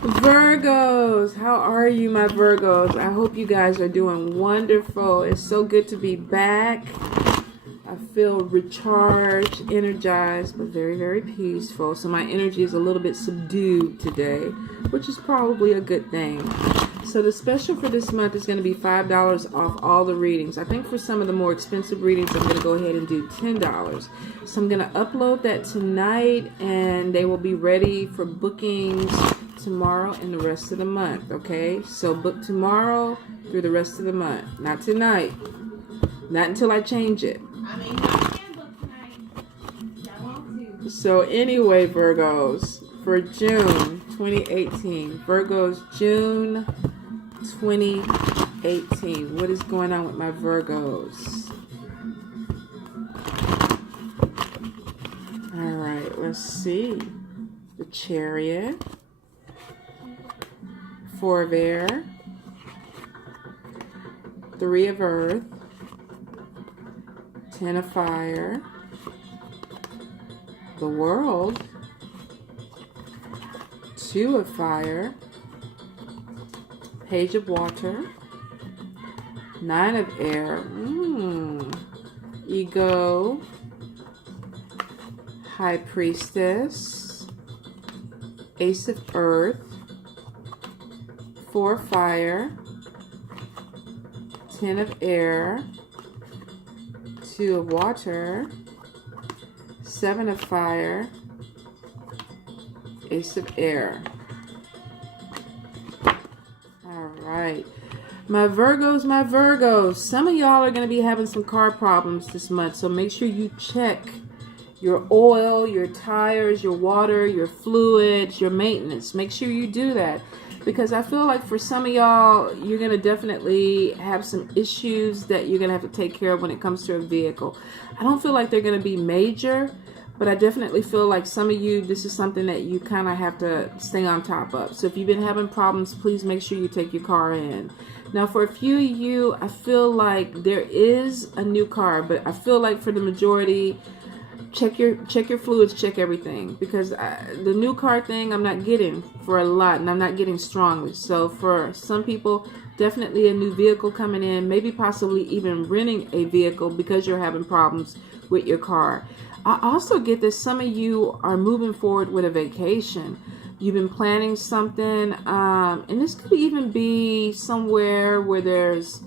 Virgos, how are you, my Virgos? I hope you guys are doing wonderful. It's so good to be back. I feel recharged, energized, but very, very peaceful. So my energy is a little bit subdued today, which is probably a good thing. So the special for this month is going to be $5 off all the readings. I think for some of the more expensive readings, I'm going to go ahead and do $10. So I'm going to upload that tonight, and they will be ready for bookings tomorrow and the rest of the month. Okay, so book tomorrow through the rest of the month, not tonight, not until I change it. So anyway, Virgos, for June 2018, Virgos June 2018, what is going on with my Virgos? All right, let's see. The Chariot, Four of Air, Three of Earth, Ten of Fire, the World, Two of Fire, Page of Water, Nine of Air, Ego, High Priestess, Ace of Earth, Four of Fire, Ten of Air, Two of Water, Seven of Fire, Ace of Air. All right. My Virgos. Some of y'all are going to be having some car problems this month, so make sure you check your oil, your tires, your water, your fluids, your maintenance. Make sure you do that, because I feel like for some of y'all, you're going to definitely have some issues that you're going to have to take care of when it comes to a vehicle. I don't feel like they're going to be major, but I definitely feel like some of you, this is something that you kind of have to stay on top of. So if you've been having problems, please make sure you take your car in. Now, for a few of you, I feel like there is a new car, but I feel like for the majority, check your fluids, check everything, because the new car thing I'm not getting for a lot, and I'm not getting strongly. So for some people, definitely a new vehicle coming in, maybe possibly even renting a vehicle because you're having problems with your car. I also get that some of you are moving forward with a vacation. You've been planning something, and this could even be somewhere where there's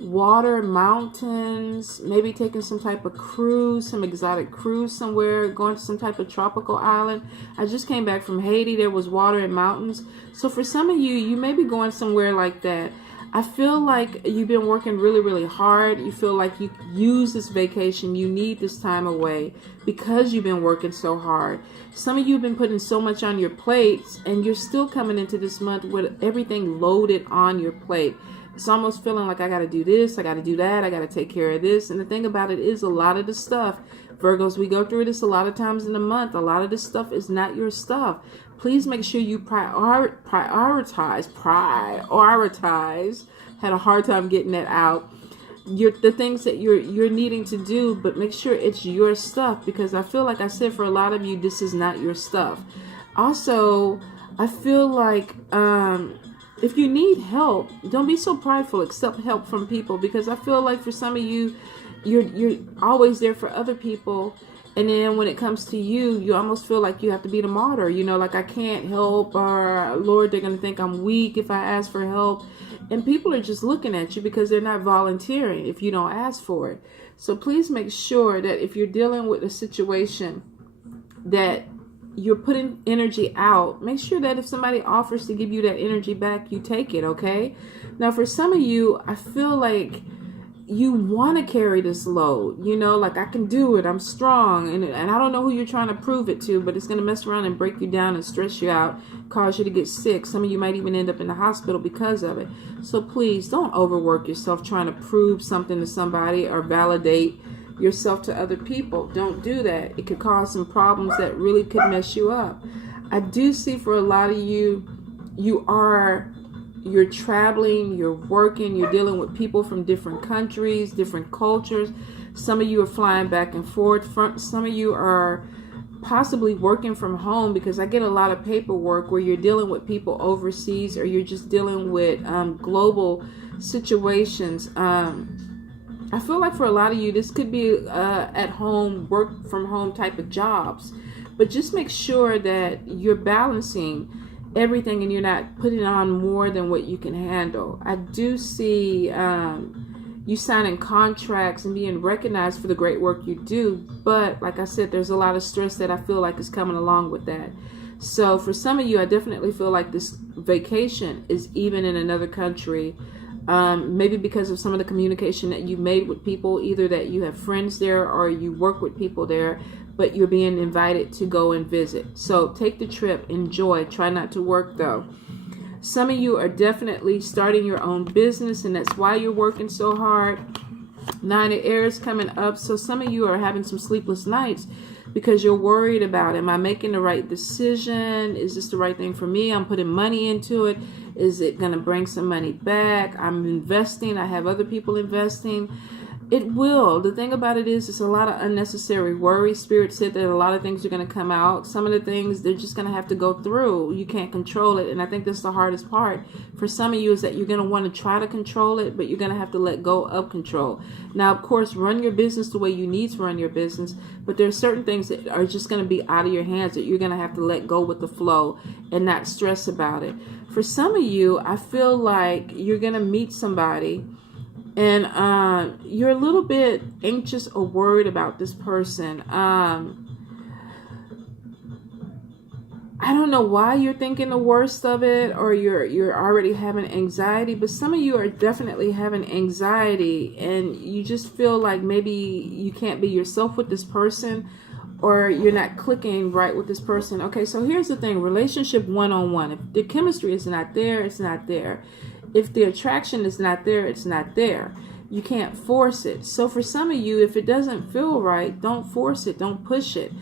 water, mountains, maybe taking some type of cruise, some exotic cruise somewhere, going to some type of tropical island. I just came back from Haiti. There was water and mountains. So for some of you, you may be going somewhere like that. I feel like you've been working really, really hard. You feel like you use this vacation. You need this time away because you've been working so hard. Some of you have been putting so much on your plates, and you're still coming into this month with everything loaded on your plate. It's almost feeling like I got to do this, I got to do that, I got to take care of this. And the thing about it is, a lot of the stuff, Virgos, we go through this a lot of times in a month. A lot of this stuff is not your stuff. Please make sure you prioritize. Had a hard time getting that out. The things that you're needing to do, but make sure it's your stuff, because I feel like I said, for a lot of you, this is not your stuff. Also, I feel like if you need help, don't be so prideful. Accept help from people, because I feel like for some of you, you're always there for other people, and then when it comes to you, you almost feel like you have to be the martyr. You know, like, I can't help, or Lord, they're going to think I'm weak if I ask for help. And people are just looking at you because they're not volunteering if you don't ask for it. So please make sure that if you're dealing with a situation that you're putting energy out, make sure that if somebody offers to give you that energy back, you take it, okay? Now, for some of you, I feel like you want to carry this load, you know, like, I can do it, I'm strong, and I don't know who you're trying to prove it to, but it's going to mess around and break you down and stress you out, cause you to get sick. Some of you might even end up in the hospital because of it. So please don't overwork yourself trying to prove something to somebody or validate yourself to other people. Don't do that. It could cause some problems that really could mess you up. I do see for a lot of you, you're traveling, you're working, you're dealing with people from different countries, different cultures. Some of you are flying back and forth. Some of you are possibly working from home, because I get a lot of paperwork where you're dealing with people overseas, or you're just dealing with global situations. I feel like for a lot of you, this could be at home, work from home type of jobs. But just make sure that you're balancing everything and you're not putting on more than what you can handle. I do see you signing contracts and being recognized for the great work you do. But like I said, there's a lot of stress that I feel like is coming along with that. So for some of you, I definitely feel like this vacation is even in another country. Maybe because of some of the communication that you made with people, either that you have friends there or you work with people there, but you're being invited to go and visit. So take the trip, enjoy, try not to work though. Some of you are definitely starting your own business, and that's why you're working so hard. 9 of Air is coming up, so some of you are having some sleepless nights because you're worried about, am I making the right decision? Is this the right thing for me? I'm putting money into it. Is it going to bring some money back? I'm investing. I have other people investing. It will. The thing about it is, it's a lot of unnecessary worry. Spirit said that a lot of things are going to come out. Some of the things, they're just going to have to go through. You can't control it. And I think that's the hardest part for some of you, is that you're going to want to try to control it, but you're going to have to let go of control. Now, of course, run your business the way you need to run your business, but there are certain things that are just going to be out of your hands that you're going to have to let go with the flow and not stress about it. For some of you, I feel like you're going to meet somebody and you're a little bit anxious or worried about this person. I don't know why you're thinking the worst of it, or you're already having anxiety, but some of you are definitely having anxiety, and you just feel like maybe you can't be yourself with this person, or you're not clicking right with this person. Okay, so here's the thing. Relationship one-on-one. If the chemistry is not there, it's not there. If the attraction is not there, it's not there. You can't force it. So for some of you, if it doesn't feel right, don't force it. Don't push it.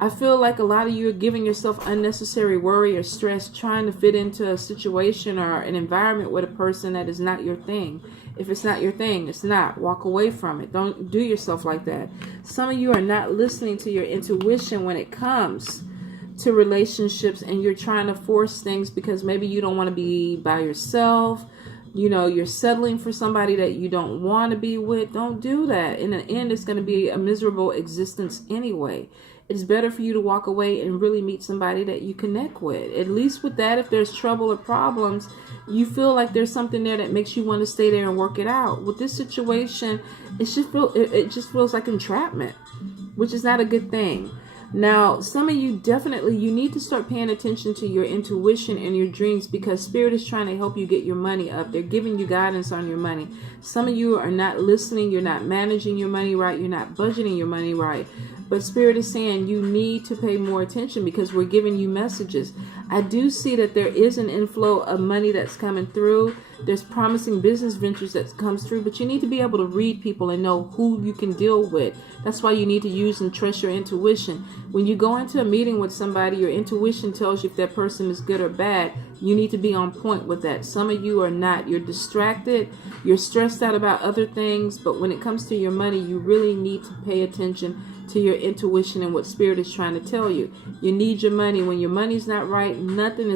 I feel like a lot of you are giving yourself unnecessary worry or stress trying to fit into a situation or an environment with a person that is not your thing. If it's not your thing, it's not. Walk away from it. Don't do yourself like that. Some of you are not listening to your intuition when it comes to relationships, and you're trying to force things because maybe you don't want to be by yourself. You know, you're settling for somebody that you don't want to be with. Don't do that. In the end, it's going to be a miserable existence anyway. It's better for you to walk away and really meet somebody that you connect with. At least with that, if there's trouble or problems, you feel like there's something there that makes you want to stay there and work it out. With this situation, it just feels like entrapment, which is not a good thing. Now, some of you definitely, you need to start paying attention to your intuition and your dreams, because Spirit is trying to help you get your money up. They're giving you guidance on your money. Some of you are not listening. You're not managing your money right. You're not budgeting your money right. But Spirit is saying you need to pay more attention, because we're giving you messages. I do see that there is an inflow of money that's coming through. There's promising business ventures that comes through, but you need to be able to read people and know who you can deal with. That's why you need to use and trust your intuition. When you go into a meeting with somebody, your intuition tells you if that person is good or bad. You need to be on point with that. Some of you are not. You're distracted. You're stressed out about other things. But when it comes to your money, you really need to pay attention to your intuition and what Spirit is trying to tell you. You need your money. When your money's not right, nothing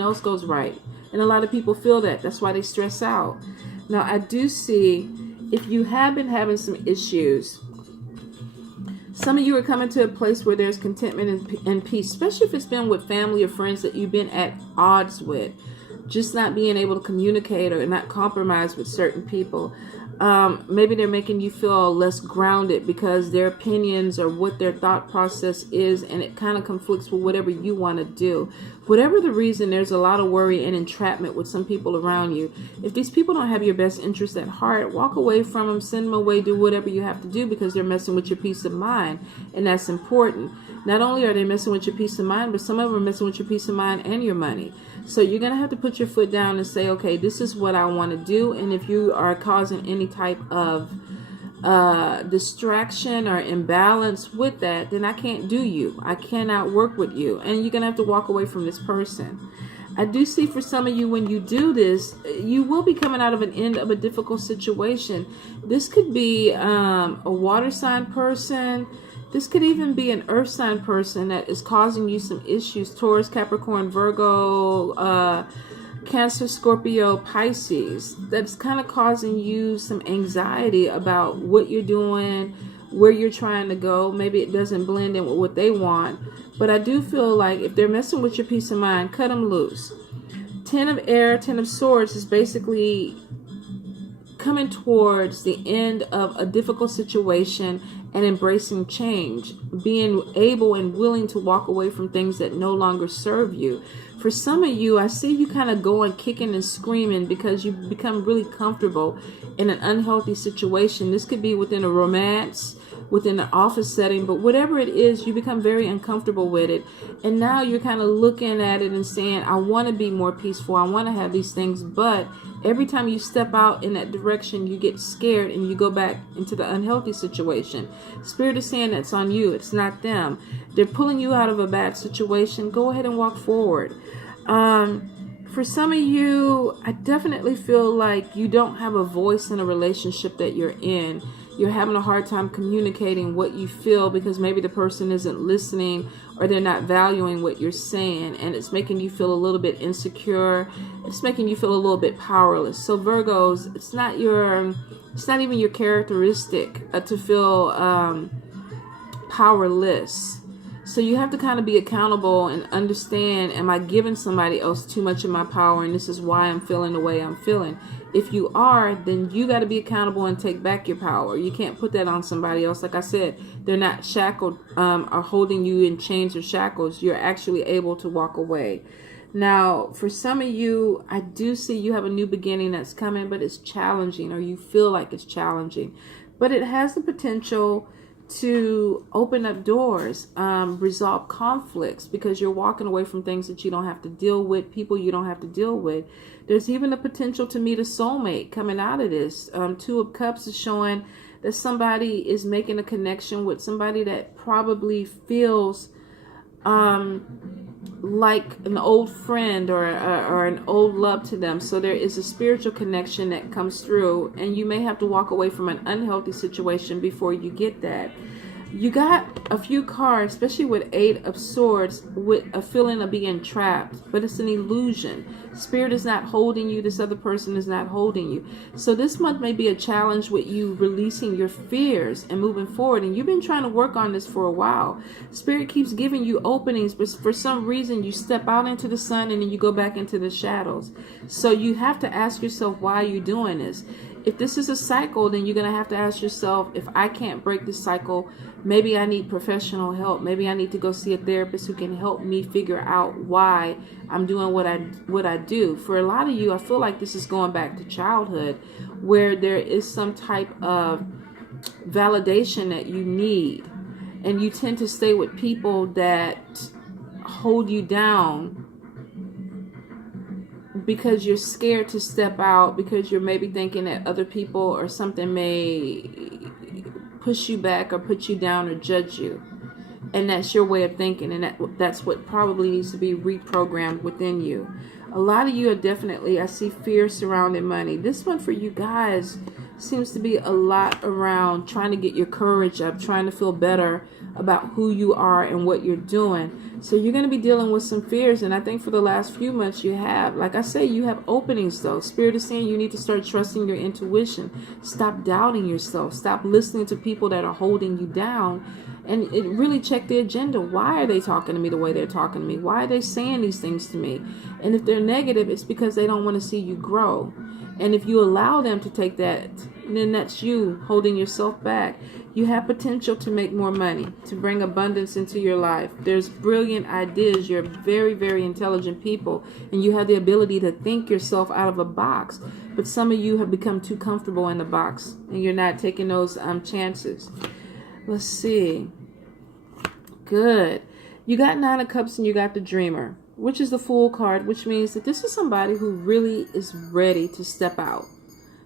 else goes right. And a lot of people feel that. That's why they stress out. Now, I do see, if you have been having some issues, some of you are coming to a place where there's contentment and peace, especially if it's been with family or friends that you've been at odds with. Just not being able to communicate or not compromise with certain people. Maybe they're making you feel less grounded because their opinions or what their thought process is, and it kind of conflicts with whatever you want to do. Whatever the reason, there's a lot of worry and entrapment with some people around you. If these people don't have your best interest at heart, walk away from them, send them away, do whatever you have to do, because they're messing with your peace of mind, and that's important. Not only are they messing with your peace of mind, but some of them are messing with your peace of mind and your money. So you're going to have to put your foot down and say, okay, this is what I want to do. And if you are causing any type of distraction or imbalance with that, then I can't do you. I cannot work with you. And you're going to have to walk away from this person. I do see for some of you, when you do this, you will be coming out of an end of a difficult situation. This could be a water sign person. This could even be an earth sign person that is causing you some issues. Taurus, Capricorn, Virgo, Cancer, Scorpio, Pisces. That's kind of causing you some anxiety about what you're doing, where you're trying to go. Maybe it doesn't blend in with what they want. But I do feel like if they're messing with your peace of mind, cut them loose. 10 of Air, 10 of Swords is basically coming towards the end of a difficult situation and embracing change, being able and willing to walk away from things that no longer serve you. For some of you, I see you kind of going kicking and screaming because you've become really comfortable in an unhealthy situation. This could be within a romance, within an office setting, but whatever it is, you become very uncomfortable with it. And now you're kind of looking at it and saying, I want to be more peaceful. I want to have these things. But every time you step out in that direction, you get scared and you go back into the unhealthy situation. Spirit is saying that's on you. It's not them. They're pulling you out of a bad situation. Go ahead and walk forward. For some of you, I definitely feel like you don't have a voice in a relationship that you're in. You're having a hard time communicating what you feel because maybe the person isn't listening or they're not valuing what you're saying, and it's making you feel a little bit insecure. It's making you feel a little bit powerless. So Virgos, it's not even your characteristic to feel powerless. So you have to kind of be accountable and understand, am I giving somebody else too much of my power, and this is why I'm feeling the way I'm feeling? If you are, then you got to be accountable and take back your power. You can't put that on somebody else. Like I said, they're not shackled or holding you in chains or shackles. You're actually able to walk away. Now, for some of you, I do see you have a new beginning that's coming, but it's challenging, or you feel like it's challenging. But it has the potential to open up doors, resolve conflicts, because you're walking away from things that you don't have to deal with, people you don't have to deal with. There's even the potential to meet a soulmate coming out of this. Two of Cups is showing that somebody is making a connection with somebody that probably feels like an old friend or an old love to them. So there is a spiritual connection that comes through, and you may have to walk away from an unhealthy situation before you get that. You got a few cards, especially with 8 of Swords, with a feeling of being trapped, but it's an illusion. Spirit is not holding you. This other person is not holding you. So this month may be a challenge with you releasing your fears and moving forward. And you've been trying to work on this for a while. Spirit keeps giving you openings, but for some reason you step out into the sun and then you go back into the shadows. So you have to ask yourself why you're doing this. If this is a cycle, then you're going to have to ask yourself, if I can't break this cycle, maybe I need professional help. Maybe I need to go see a therapist who can help me figure out why I'm doing what I do. For a lot of you, I feel like this is going back to childhood, where there is some type of validation that you need. And you tend to stay with people that hold you down because you're scared to step out, because you're maybe thinking that other people or something may push you back or put you down or judge you. And that's your way of thinking, and that's what probably needs to be reprogrammed within you. A lot of you are definitely, I see fear surrounding money. This one for you guys seems to be a lot around trying to get your courage up, trying to feel better about who you are and what you're doing. So you're going to be dealing with some fears, and I think for the last few months you have. Like I say, you have openings though. Spirit is saying you need to start trusting your intuition. Stop doubting yourself. Stop listening to people that are holding you down. And it really check the agenda. Why are they talking to me the way they're talking to me? Why are they saying these things to me? And if they're negative, it's because they don't want to see you grow. And if you allow them to take that, then that's you holding yourself back. You have potential to make more money, to bring abundance into your life. There's brilliant ideas. You're very, very intelligent people, and you have the ability to think yourself out of a box. But some of you have become too comfortable in the box, and you're not taking those chances. Let's see. Good. You got 9 of Cups and you got the Dreamer, which is the Fool card, which means that this is somebody who really is ready to step out.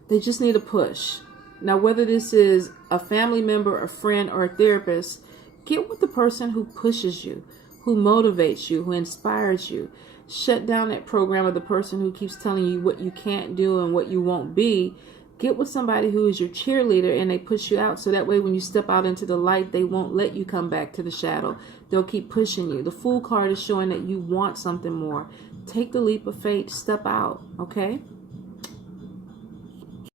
They just need a push. Now, whether this is a family member, a friend, or a therapist, get with the person who pushes you, who motivates you, who inspires you. Shut down that program of the person who keeps telling you what you can't do and what you won't be, Get with somebody who is your cheerleader and they push you out. So that way when you step out into the light, they won't let you come back to the shadow. They'll keep pushing you. The Fool card is showing that you want something more. Take the leap of faith. Step out. Okay?